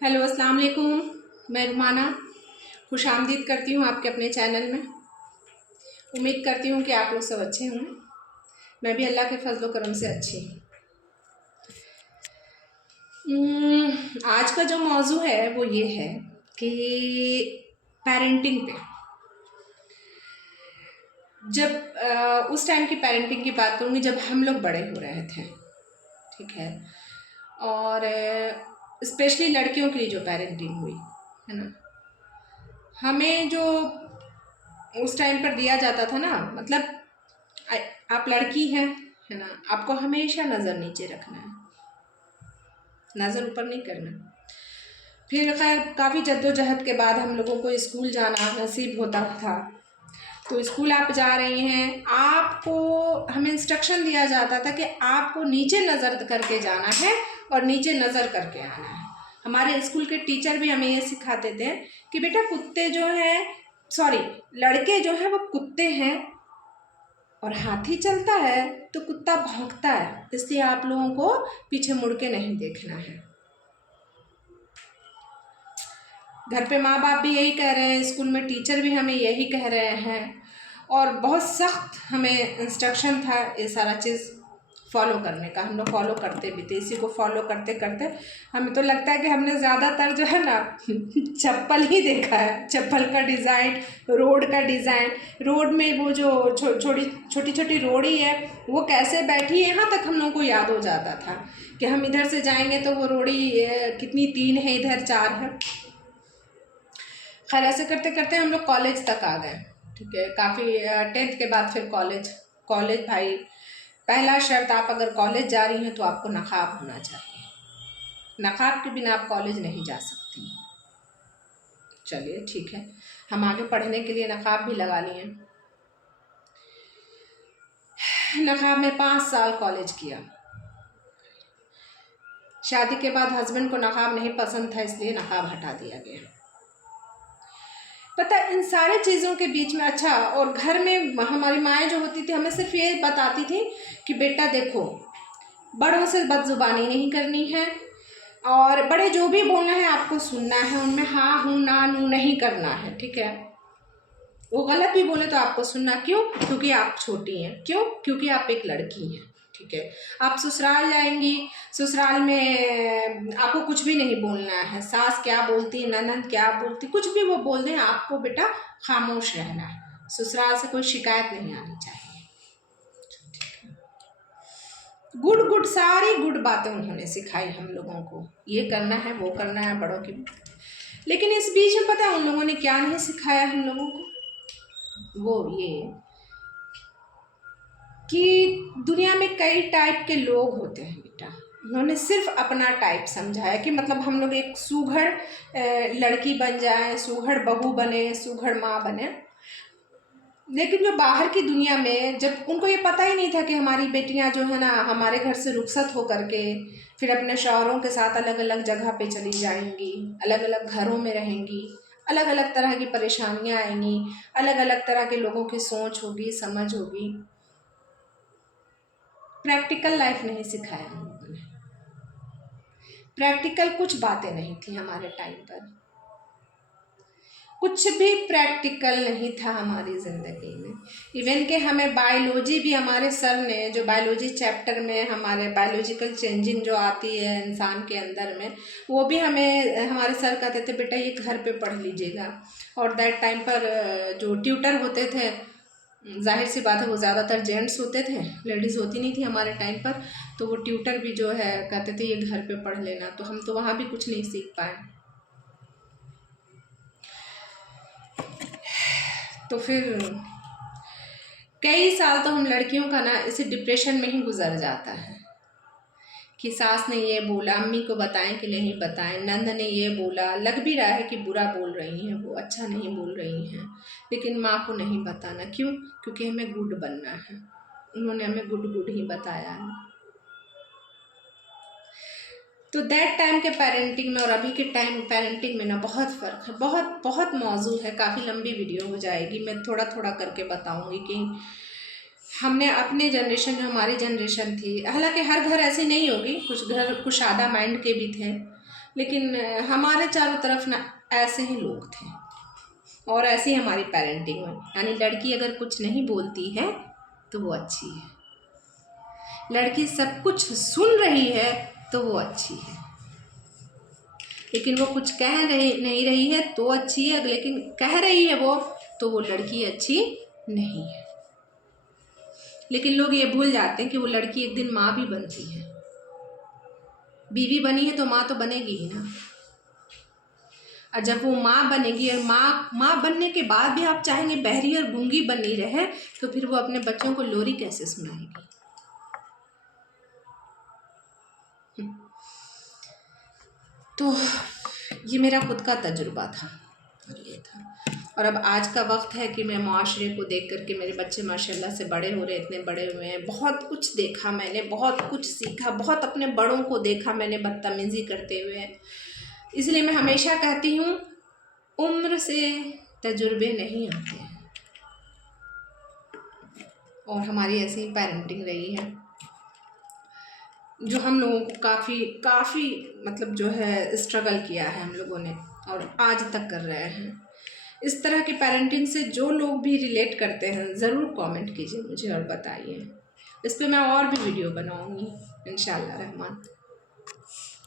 Hello अस्सलाम वालेकुम। मैं रुमाना खुश आमदीद करती हूँ आपके अपने चैनल में। उम्मीद करती हूँ कि आप लोग सब अच्छे होंगे। मैं भी अल्लाह के फजलो करम से अच्छी हूँ। आज का जो मौजू है वो ये है कि पेरेंटिंग पे, जब उस टाइम की पेरेंटिंग की बात करूँगी जब हम लोग बड़े हो रहे थे, ठीक है। और स्पेशली लड़कियों के लिए जो पेरेंटिंग हुई है ना, हमें जो उस टाइम पर दिया जाता था ना, मतलब आप लड़की हैं, है ना, आपको हमेशा नज़र नीचे रखना है, नज़र ऊपर नहीं करना। फिर खैर काफ़ी जद्दोजहद के बाद हम लोगों को स्कूल जाना नसीब होता था। तो स्कूल आप जा रही हैं, आपको हमें इंस्ट्रक्शन दिया जाता था कि आपको नीचे नज़र करके जाना है और नीचे नज़र करके आना है। हमारे स्कूल के टीचर भी हमें ये सिखाते थे कि बेटा कुत्ते जो है, सॉरी, लड़के जो है वो कुत्ते हैं और हाथी चलता है तो कुत्ता भौंकता है, इसलिए आप लोगों को पीछे मुड़ के नहीं देखना है। घर पे माँ बाप भी यही कह रहे हैं, स्कूल में टीचर भी हमें यही कह रहे हैं, और बहुत सख्त हमें इंस्ट्रक्शन था ये सारा चीज़ फॉलो करने का। हम लोग फॉलो करते भी थे। इसी को फॉलो करते करते हमें तो लगता है कि हमने ज़्यादातर जो है ना चप्पल ही देखा है, चप्पल का डिज़ाइन, रोड का डिज़ाइन, रोड में वो जो छोटी छोटी रोड़ी है वो कैसे बैठी है, यहाँ तक हम लोगों को याद हो जाता था कि हम इधर से जाएंगे तो वो रोड़ी कितनी 3 है, इधर 4 है। खैर ऐसे करते करते हम लोग कॉलेज तक आ गए, ठीक है। काफ़ी 10th के बाद फिर कॉलेज भाई, पहला शर्त, आप अगर कॉलेज जा रही हैं तो आपको नकाब होना चाहिए, नकाब के बिना आप कॉलेज नहीं जा सकती। चलिए ठीक है, हम आगे पढ़ने के लिए नकाब भी लगा लिए। नकाब में 5 साल कॉलेज किया। शादी के बाद हस्बैंड को नकाब नहीं पसंद था, इसलिए नकाब हटा दिया गया। पता इन सारे चीज़ों के बीच में, अच्छा, और घर में हमारी माएँ जो होती थी हमें सिर्फ ये बताती थी कि बेटा देखो, बड़ों से बदजुबानी नहीं करनी है और बड़े जो भी बोलना है आपको सुनना है, उनमें हाँ हूँ ना नू नहीं करना है, ठीक है। वो गलत भी बोले तो आपको सुनना, क्यों? क्योंकि आप छोटी हैं। क्यों? क्योंकि आप एक लड़की हैं, ठीक है। आप ससुराल जाएंगी, ससुराल में आपको कुछ भी नहीं बोलना है, सास क्या बोलती, ननद क्या बोलती, कुछ भी वो बोल दें, आपको बेटा खामोश रहना है। ससुराल से कोई शिकायत नहीं आनी चाहिए। गुड सारी गुड बातें उन्होंने सिखाई हम लोगों को, ये करना है वो करना है बड़ों की। लेकिन इस बीच में पता है उन लोगों ने क्या नहीं सिखाया हम लोगों को? वो ये कि दुनिया में कई टाइप के लोग होते हैं बेटा। उन्होंने सिर्फ अपना टाइप समझाया कि मतलब हम लोग एक सुघड़ लड़की बन जाए, सुघड़ बहू बने, सुघड़ माँ बने। लेकिन जो बाहर की दुनिया में, जब उनको ये पता ही नहीं था कि हमारी बेटियां जो है ना हमारे घर से रुखसत होकर के फिर अपने शौहरों के साथ अलग अलग जगह पे चली जाएंगी, अलग अलग घरों में रहेंगी, अलग अलग तरह की परेशानियां आएंगी, अलग अलग तरह के लोगों की सोच होगी, समझ होगी। प्रैक्टिकल लाइफ नहीं सिखाया हम लोगों ने। प्रैक्टिकल कुछ बातें नहीं थी हमारे टाइम पर, कुछ भी प्रैक्टिकल नहीं था हमारी ज़िंदगी में। इवन कि हमें बायोलॉजी भी हमारे सर ने, जो बायोलॉजी चैप्टर में हमारे बायोलॉजिकल चेंजिंग जो आती है इंसान के अंदर में, वो भी हमें हमारे सर कहते थे बेटा ये घर पे पढ़ लीजिएगा। और दैट टाइम पर जो ट्यूटर होते थे, जाहिर सी बात है वो ज़्यादातर जेंट्स होते थे, लेडीज़ होती नहीं थी हमारे टाइम पर। तो वो ट्यूटर भी जो है कहते थे ये घर पे पढ़ लेना, तो हम तो वहाँ भी कुछ नहीं सीख पाए। तो फिर कई साल तो हम लड़कियों का ना इसी डिप्रेशन में ही गुजर जाता है कि सास ने ये बोला, अम्मी को बताएं कि नहीं बताएं, नंद ने ये बोला, लग भी रहा है कि बुरा बोल रही हैं वो, अच्छा नहीं बोल रही हैं, लेकिन माँ को नहीं बताना। क्यों? क्योंकि हमें गुड बनना है। उन्होंने हमें गुड ही बताया है। तो दैट टाइम के पेरेंटिंग में और अभी के टाइम पेरेंटिंग में ना बहुत फ़र्क है, बहुत बहुत मौजू है, काफ़ी लंबी वीडियो हो जाएगी, मैं थोड़ा थोड़ा करके बताऊंगी कि हमने अपने जनरेशन, जो हमारी जनरेशन थी, हालांकि हर घर ऐसी नहीं होगी, कुछ घर कुछ आधा माइंड के भी थे, लेकिन हमारे चारों तरफ ना ऐसे ही लोग थे और ऐसी हमारी पेरेंटिंग हुई। यानी लड़की अगर कुछ नहीं बोलती है तो वो अच्छी है, लड़की सब कुछ सुन रही है तो वो अच्छी है, लेकिन वो कुछ कह नहीं रही है तो अच्छी है, लेकिन कह रही है वो तो वो लड़की अच्छी नहीं है। लेकिन लोग ये भूल जाते हैं कि वो लड़की एक दिन माँ भी बनती है। बीवी बनी है तो माँ तो बनेगी ही ना। और जब वो माँ बनेगी और माँ बनने के बाद भी आप चाहेंगे बहरी और गूंगी बनी रहे, तो फिर वो अपने बच्चों को लोरी कैसे सुनाएगी। तो ये मेरा खुद का तजुर्बा था और ये था। और अब आज का वक्त है कि मैं माशरे को देख कर के, मेरे बच्चे माशाल्लाह से बड़े हो रहे, इतने बड़े हुए हैं, बहुत कुछ देखा मैंने, बहुत कुछ सीखा, बहुत अपने बड़ों को देखा मैंने बदतमीज़ी करते हुए। इसलिए मैं हमेशा कहती हूँ, उम्र से तजुर्बे नहीं आते हैं। और हमारी ऐसी पेरेंटिंग रही है जो हम लोगों को काफ़ी मतलब जो है स्ट्रगल किया है हम लोगों ने और आज तक कर रहे हैं। इस तरह की पेरेंटिंग से जो लोग भी रिलेट करते हैं ज़रूर कमेंट कीजिए मुझे और बताइए। इस पे मैं और भी वीडियो बनाऊंगी इंशाल्लाह रहमान।